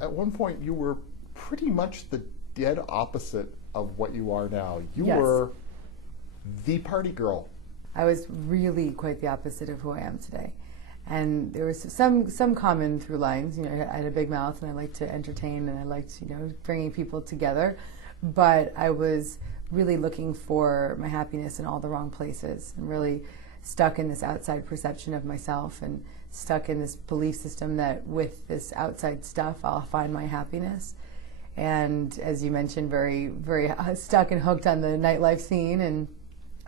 At one point, you were pretty much the dead opposite of what you are now. You were the party girl. I was really quite the opposite of who I am today. And there was some common through lines. You know, I had a big mouth and I liked to entertain and I liked, you know, bringing people together. But I was really looking for my happiness in all the wrong places and really stuck in this outside perception of myself and stuck in this belief system that with this outside stuff I'll find my happiness. And as you mentioned, very, very stuck and hooked on the nightlife scene and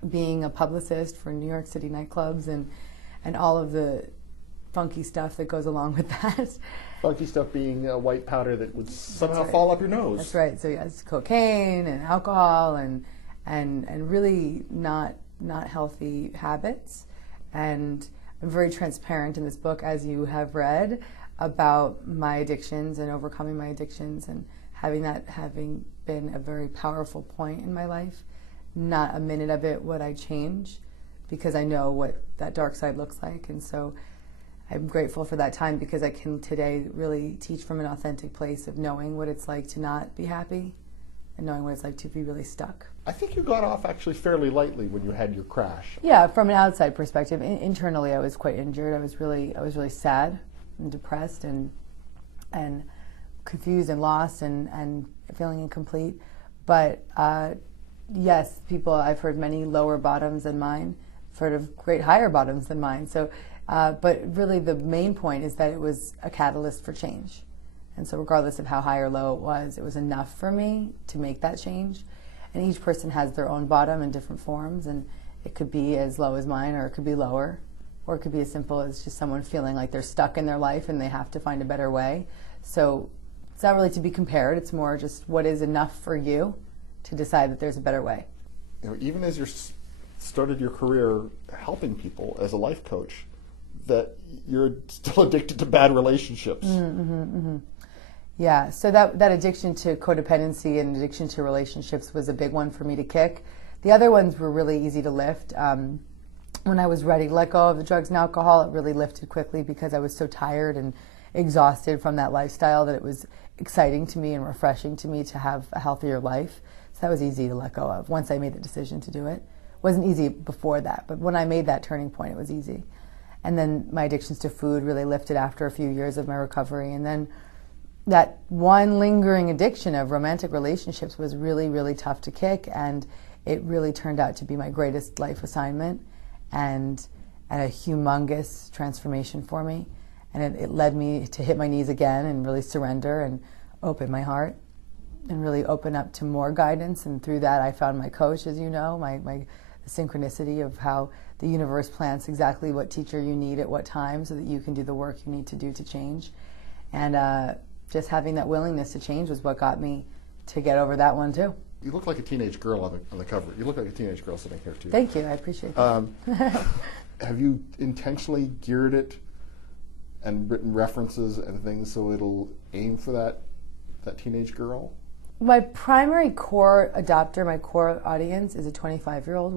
being a publicist for New York City nightclubs and all of the funky stuff that goes along with that. Funky stuff being white powder that would somehow fall up your nose. That's right. So yes, cocaine and alcohol and really not healthy habits. And I'm very transparent in this book, as you have read, about my addictions and overcoming my addictions and having been a very powerful point in my life. Not a minute of it would I change because I know what that dark side looks like. And so I'm grateful for that time because I can today really teach from an authentic place of knowing what it's like to not be happy and knowing what it's like to be really stuck. I think you got off actually fairly lightly when you had your crash. Yeah, from an outside perspective. Internally, I was quite injured. I was really sad and depressed and confused and lost and feeling incomplete. But yes, I've heard many lower bottoms than mine, sort of great higher bottoms than mine. So, but really the main point is that it was a catalyst for change. And so regardless of how high or low it was enough for me to make that change. And each person has their own bottom in different forms, and it could be as low as mine, or it could be lower, or it could be as simple as just someone feeling like they're stuck in their life and they have to find a better way. So it's not really to be compared, it's more just what is enough for you to decide that there's a better way. You know, even as you started your career helping people as a life coach, that you're still addicted to bad relationships. Yeah, so that addiction to codependency and addiction to relationships was a big one for me to kick. The other ones were really easy to lift. When I was ready to let go of the drugs and alcohol, it really lifted quickly because I was so tired and exhausted from that lifestyle that it was exciting to me and refreshing to me to have a healthier life. So that was easy to let go of once I made the decision to do it. It wasn't easy before that, but when I made that turning point, it was easy. And then my addictions to food really lifted after a few years of my recovery. And then that one lingering addiction of romantic relationships was really, really tough to kick, and it really turned out to be my greatest life assignment and a humongous transformation for me. And it led me to hit my knees again and really surrender and open my heart and really open up to more guidance. And through that, I found my coach, as you know, the synchronicity of how the universe plants exactly what teacher you need at what time so that you can do the work you need to do to change. And just having that willingness to change was what got me to get over that one too. You look like a teenage girl on the cover. You look like a teenage girl sitting here too. Thank you, I appreciate that. Have you intentionally geared it and written references and things so it'll aim for that teenage girl? My primary core adopter, my core audience is a 25-year-old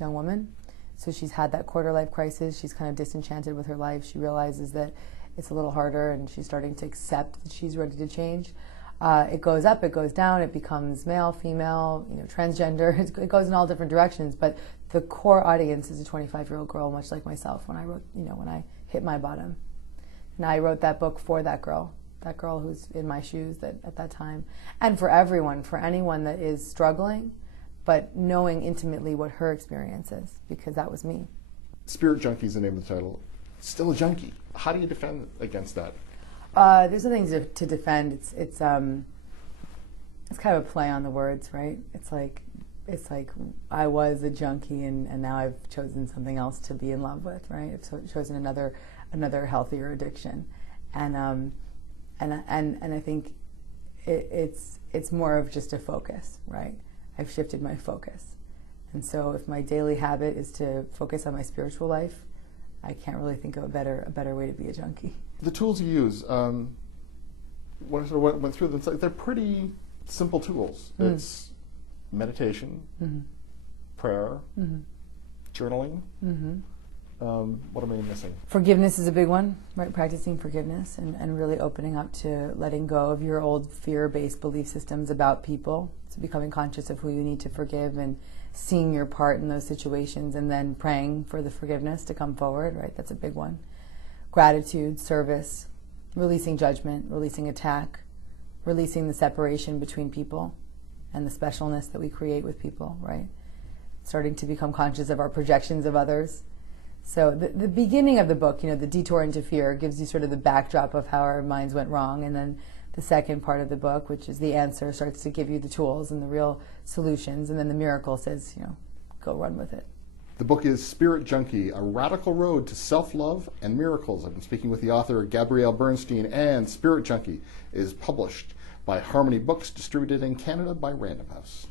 young woman. So she's had that quarter-life crisis. She's kind of disenchanted with her life. She realizes that it's a little harder, and she's starting to accept that she's ready to change. It goes up, it goes down, it becomes male, female, transgender. It goes in all different directions, but the core audience is a 25-year-old girl, much like myself when I wrote, when I hit my bottom. And I wrote that book for that girl who's in my shoes at that time. And for everyone, for anyone that is struggling, but knowing intimately what her experience is, because that was me. Spirit Junkie is the name of the title. Still a junkie. How do you defend against that? There's nothing to defend. It's kind of a play on the words, right? It's like I was a junkie and now I've chosen something else to be in love with, right? I've chosen another healthier addiction, and I think it's more of just a focus, right? I've shifted my focus, and so if my daily habit is to focus on my spiritual life, I can't really think of a better way to be a junkie. The tools you use, when I sort of went through them, they're pretty simple tools. It's meditation, prayer, journaling, What am I missing? Forgiveness is a big one, right? Practicing forgiveness and really opening up to letting go of your old fear-based belief systems about people. So becoming conscious of who you need to forgive and seeing your part in those situations and then praying for the forgiveness to come forward, right? That's a big one. Gratitude, service, releasing judgment, releasing attack, releasing the separation between people and the specialness that we create with people, right? Starting to become conscious of our projections of others. So the beginning of the book, the detour into fear, gives you sort of the backdrop of how our minds went wrong, and then the second part of the book, which is the answer, starts to give you the tools and the real solutions, and then the miracle says, go run with it. The book is Spirit Junkie, A Radical Road to Self-Love and Miracles. I've been speaking with the author, Gabrielle Bernstein, and Spirit Junkie is published by Harmony Books, distributed in Canada by Random House.